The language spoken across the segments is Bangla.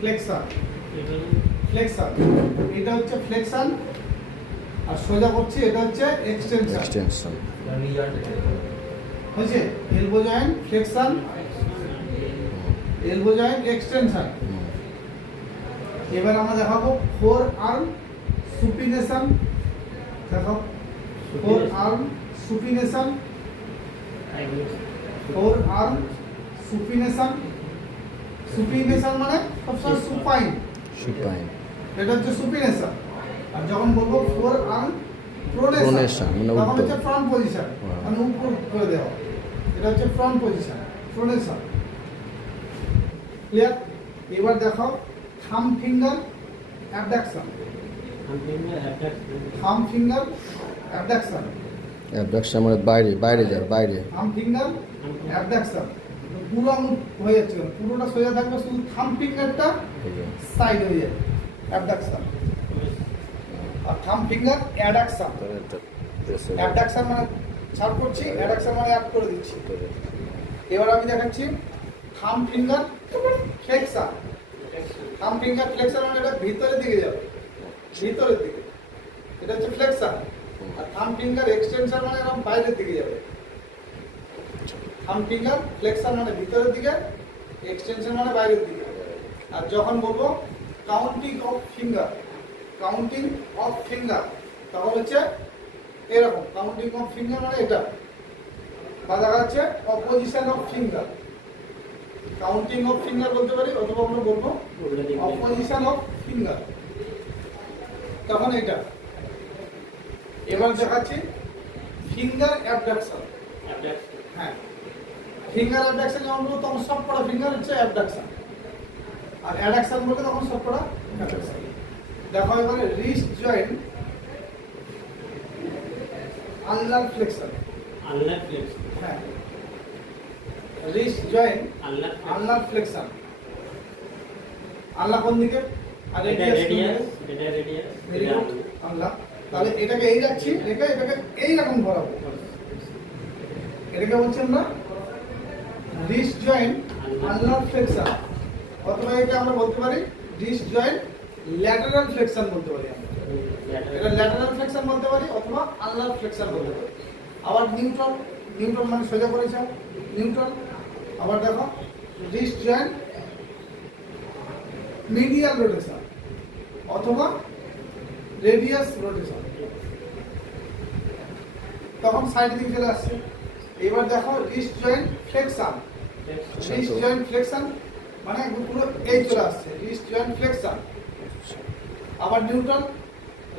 ফ্লেক্সন, ফ্লেক্সন এটা হচ্ছে ফ্লেক্সন, আর সোজা করছি এটা হচ্ছে এক্সটেনশন। এক্সটেনশন হয়েছে elbow joint flexion, elbow joint extension. এবার আমরা দেখাবো ফোর আর্ম সুপিনেশন। দেখো ফোর আর্ম সুপিনেশন, ফোর আর্ম সুপিনেশন। সুপিনেশন মানে সবসময় সুপাইন, সুপাইন। এটা হচ্ছে সুপিনেশন। আর যখন বলবো ফোর আর্ম প্রোনেশন মানে তখন হচ্ছে ফ্রন্ট পজিশন, মানে উপর করে দেওয়া, এটা হচ্ছে ফ্রন্ট পজিশন, প্রোনেশন। ক্লিয়ার? এবার দেখো থাম ফিঙ্গার অ্যাবডাকশন, থাম ফিঙ্গার অ্যাবডাকশন। অ্যাবডাকশন মানে বাইরে, বাইরে যাওয়ার, বাইরে। থাম ফিঙ্গার অ্যাবডাকশন পুরো আঙুল হয়ে যাচ্ছে, পুরোটা সোজা থাকবে, শুধু থাম ফিঙ্গারটা সাইড হয়ে যাবে, অ্যাবডাকশন। আর থাম ফিঙ্গার অ্যাডাকশন। অ্যাবডাকশন মানে ছাড় করছি, অ্যাডাকশন মানে অ্যাড করে দিচ্ছি। এবার আমি দেখাচ্ছি থাম ফিঙ্গার ফ্লেক্সন। থাম ফিঙ্গার ফ্লেক্সন মানে এটা ভিতরের দিকে যাবে, ভিতরের দিকে, এটা হচ্ছে ফ্লেক্সন। আর থাম ফিঙ্গার এক্সটেনশন মানে এরকম বাইরের দিকে যাবে। থাম ফিঙ্গার ফ্লেক্সন মানে ভিতরের দিকে, এক্সটেনশন মানে বাইরের দিকে। আর যখন বলবো counting of finger, counting of finger, তখন হচ্ছে এরকম। কাউন্টিং অফ ফিঙ্গার মানে এটা, বা দেখা যাচ্ছে opposition of finger. Counting of finger বলতে পারি, অথবা আমরা বলবো অপোজিশন অফ ফিঙ্গার, তখন এটা। এবার দেখাচ্ছি ফিঙ্গার অ্যাবডাকশন। হ্যাঁ, ফিঙ্গার অ্যাবডাকশন যখন বলবো তখন সব কটা ফিঙ্গার হচ্ছে অ্যাবডাকশন, আর অ্যাডাকশন বলতে তখন সব কটা অ্যাবডাকশন। দেখো এবারে রিস্ট জয়েন্ট আনলার ফ্লেক্সন। আনলার ফ্লেক্সন, হ্যাঁ, রিস্ট জয়েন্ট আনলার ফ্লেক্সন। আনলা কোন দিকে? আর রেডিয়াস, এটা রেডিয়াস, ভেরি গুড, আনলা। তাহলে এটাকে এই রাখছি, রেখে এটাকে এই রকম ধরাবো, এটাকে বলছি আমরা রিস্ট জয়েন্ট আনলার ফ্লেক্সন, অথবা একে আমরা বলতে পারি রিস্ট জয়েন্ট ল্যাটারাল ফ্লেক্সন বলতে পারি আমরা। এটা ল্যাটারাল ফ্লেক্সন বলতে পারি, অথবা আনলার ফ্লেক্সন বলতে পারি। আবার নিউট্রাল, নিউট্রাল মানে সোজা করেছে নিউট্রাল। আবার দেখো রিস্ট জয়েন্ট মিডিয়াল রোটেশন, অথবা রেডিয়াস রোটেশন, তখন সাইড দিকে চলে আসছে। এবার দেখো wrist joint flexion. Wrist joint flexion মানে পুরো এই চলে আসছে, রিস্ট জয়েন্ট ফ্লেক্সন। আবার নিউট্রাল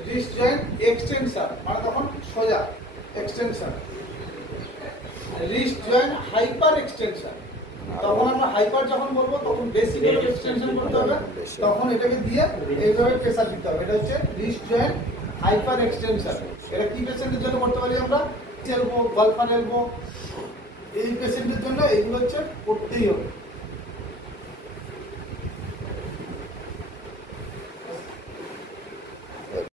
রিস্ট জয়েন্ট এক্সটেনশন, মানে তখন সোজা extension. Wrist joint hyper extension, তখন আমরা হাইপার যখন বলবো তখন বেশি করে এক্সটেনশন করতে হবে, তখন এটাকে দিয়ে এইভাবে প্রেসার দিতে হবে। এটা হচ্ছে রিস্ট জয়েন্ট হাইপার এক্সটেনশন। এটা কি পেশেন্টের জন্য করতে পারি আমরা? এলবো, গলফার এলবো, এই পেশেন্টের জন্য এগুলো হচ্ছে করতেই হবে।